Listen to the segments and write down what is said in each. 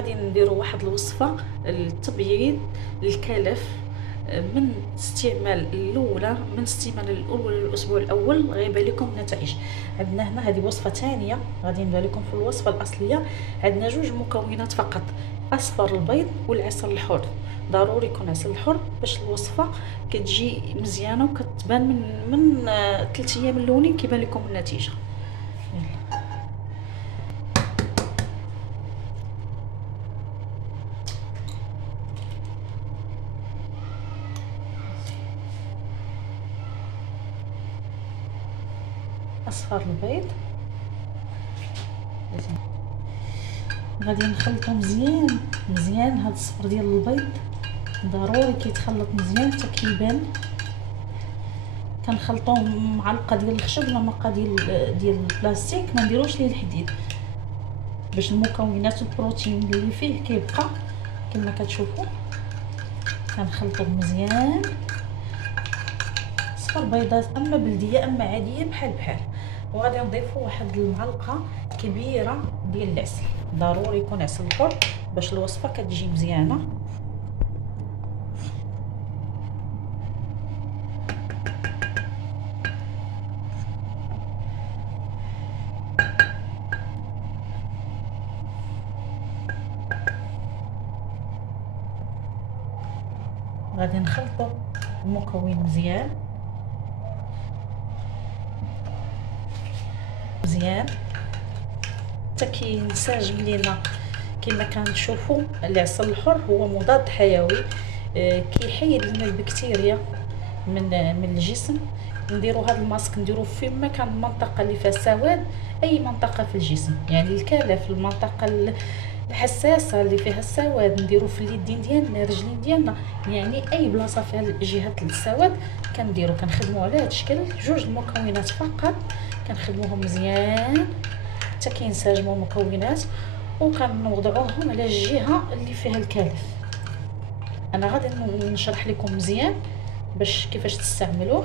غادي نديروا واحد الوصفه للتبييض الكلف من استعمال الاولى من استعمال الاول الاسبوع الاول غيبان لكم النتائج. عندنا هنا هذه وصفه ثانيه غادي ندير لكم في الوصفه الاصليه. عندنا جوج مكونات فقط، اصفر البيض والعسل الحر. ضروري يكون عسل الحر باش الوصفه كتجي مزيانه وكتبان من 3 ايام الاولين كيبان لكم النتيجه. يلا اصفر البيض غادي نخلطو مزيان هاد الصفر ديال البيض ضروري كيتخلط مزيان حتى كيبان. كنخلطوه معلقه ديال الخشب ولا معلقه ديال البلاستيك، ما نديروش ليه الحديد باش المكونات والبروتين اللي فيه كيبقى كما كتشوفوا. كنخلطوه مزيان صفر بيضات اما بلديه اما عاديه بحال وغادي نضيفوا واحد المعلقه كبيره ديال العسل. ضروري يكون عسل حر باش الوصفه كتجي مزيانه. غادي نخلطوا المكون مزيان حتى كينسجم لينا. كما كنشوفوا العسل الحر هو مضاد حيوي كيحيد لنا البكتيريا من الجسم. نديروا هذا الماسك نديروه فيما كان المنطقه اللي فيها سواد، اي منطقه في الجسم، يعني الكلف المنطقه الحساسه اللي فيها السواد نديرو في اليدين ديالنا الرجلين ديالنا، يعني اي بلاصه فيها جهه السواد كنديرو. كنخدموا على هذا الشكل جوج المكونات فقط، كنخدموهم مزيان حتى كينسجموا المكونات وكنوضعوهم على الجهه اللي فيها الكلف. انا غادي نشرح لكم مزيان باش كيفاش تستعملوه.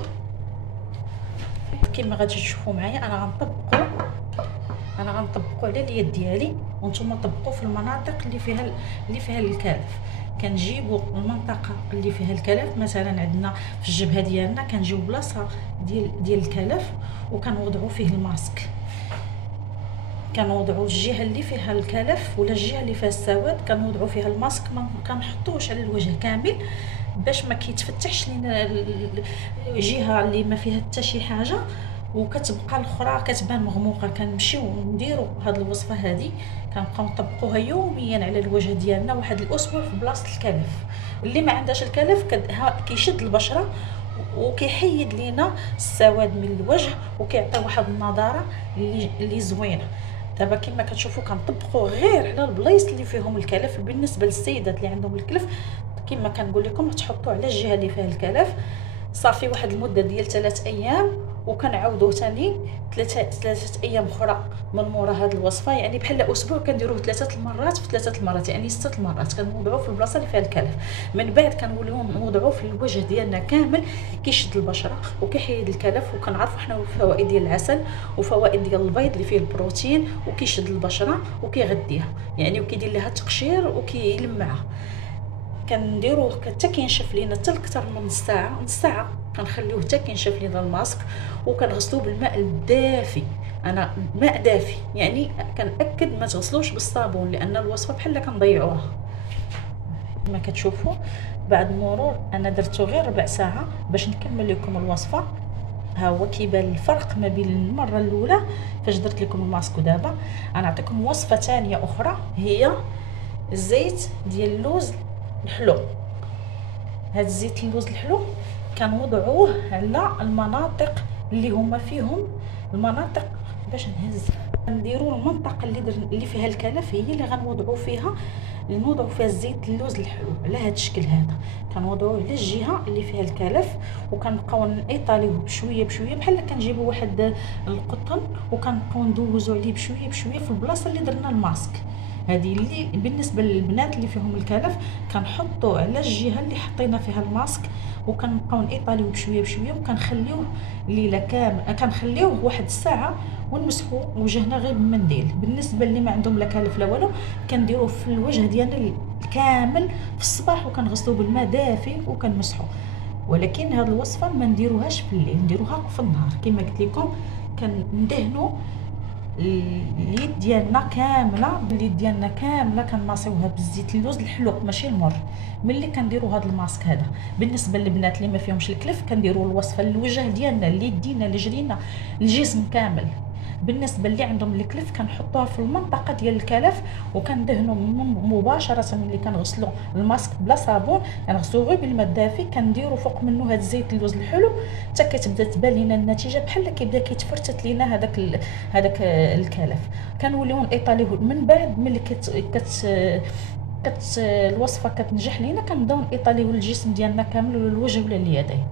كما غادي تشوفوا معايا انا غنطبقوا على اليد ديالي وانتم طبقوا في المناطق اللي فيها الكلف. كنجيبوا المنطقه اللي فيها الكلف، مثلا عندنا في الجبهه ديالنا كنجيو بلاصه ديال الكلف وكنوضعوا فيه الماسك. كنوضعوا الجهه اللي فيها الكلف ولا الجهه اللي فيها السواد كنوضعوا فيها الماسك، ما كنحطوش على الوجه كامل باش ما كيتفتحش لينا الجهه اللي ما فيها حتى شي حاجه وكتبقى الاخرى كتبان مغموقه. كنمشيو نديروا هذه الوصفه هذه كنبقاو نطبقوها يوميا على الوجه ديالنا واحد الاسبوع في بلاصه الكلف. اللي ما عندهاش الكلف كيشد البشره وكيحيد لينا السواد من الوجه وكيعطي واحد النضاره اللي زوينه. دابا كما كتشوفوا كنطبقوا غير على البلايص اللي فيهم الكلف. بالنسبه للسيدات اللي عندهم الكلف كما كنقول لكم تحطوا على الجهه اللي فيها الكلف صافي واحد المده ديال 3 ايام وكنعاودوه ثاني 3 ايام اخرى من مورا هذه الوصفه. يعني بحال اسبوع كنديروه 3 المرات في 3 المرات، يعني 6 المرات كنوضعوه في البلاصه اللي فيها الكلف. من بعد كنوليو نوضعوه في الوجه ديالنا كامل، كيشد البشره وكيحيد الكلف. وكنعرفوا حنا الفوائد ديال العسل وفوائد ديال البيض اللي فيه البروتين وكيشد البشره وكيغذيها، يعني وكيدير لها تقشير وكيلمعها. كنديروه حتى كينشف لينا حتى اكثر من نص ساعه كنخليوه حتى كينشف لينا الماسك وكنغسلوه بالماء الدافي. انا ماء دافي، يعني كنأكد ما تغسلوش بالصابون لان الوصفه بحال كنضيعوها. كما كتشوفوا بعد مرور انا درتو غير ربع ساعه باش نكمل لكم الوصفه. ها هو كيبان الفرق ما بين المره الاولى فاش درت لكم الماسك ودابا. انا نعطيكم وصفه ثانيه اخرى هي الزيت ديال اللوز الحلو. هاد الزيت اللوز الحلو كنوضعوه على المناطق اللي هما فيهم المناطق باش نديروا المنطقه اللي فيها الكلف هي اللي غنوضعوا فيها الزيت اللوز الحلو على هذا الشكل هذا. كنوضعوه على الجهه اللي فيها الكلف وكنبقاو نيطاليوه بشويه بحال كنجيبوا واحد القطن وكنبقاو ندوزو عليه بشويه في البلاصه اللي درنا الماسك. هذه اللي بالنسبه للبنات اللي فيهم الكلف كنحطوا على الجهه اللي حطينا فيها الماسك وكنبقاو نيطاليوه بشويه وكنخليوه ليله كامل. كنخليوه واحد الساعه ونمسحوا وجهنا غير بالمنديل. بالنسبه اللي ما عندهم لا كالف لا والو، كنديروه في الوجه ديالنا كامل في الصباح، وكنغسلوه بالماء دافي وكنمسحوا. ولكن هذه الوصفه ما نديروهاش في الليل، نديروها في النهار. كما قلت لكم كندهنوا اليد ديالنا كامله، اليد ديالنا كامله كنماسيوها بالزيت اللوز الحلو ماشي المر. ملي كنديروا هذا الماسك هذا بالنسبه للبنات اللي ما فيهمش الكلف، كنديروا الوصفه للوجه ديالنا، ليدينا، لجرينا، الجسم كامل. بالنسبه اللي عندهم الكلف كنحطوها في المنطقه ديال الكلف، وكندهنوا مباشره ملي كنغسلوا الماسك بلا صابون، كنغسلوه غير بالماء الدافي، كنديروا فوق منه هذا الزيت اللوز الحلو حتى كتبدا تبان لينا النتيجه بحال كيبدا كيتفرتت لينا هذاك الكلف. كنوليو نطيطاليوه من بعد ملي الوصفه كتنجح لينا، كنبداو نطيطاليوه الجسم ديالنا كامل، ولا الوجه ولا اليدين.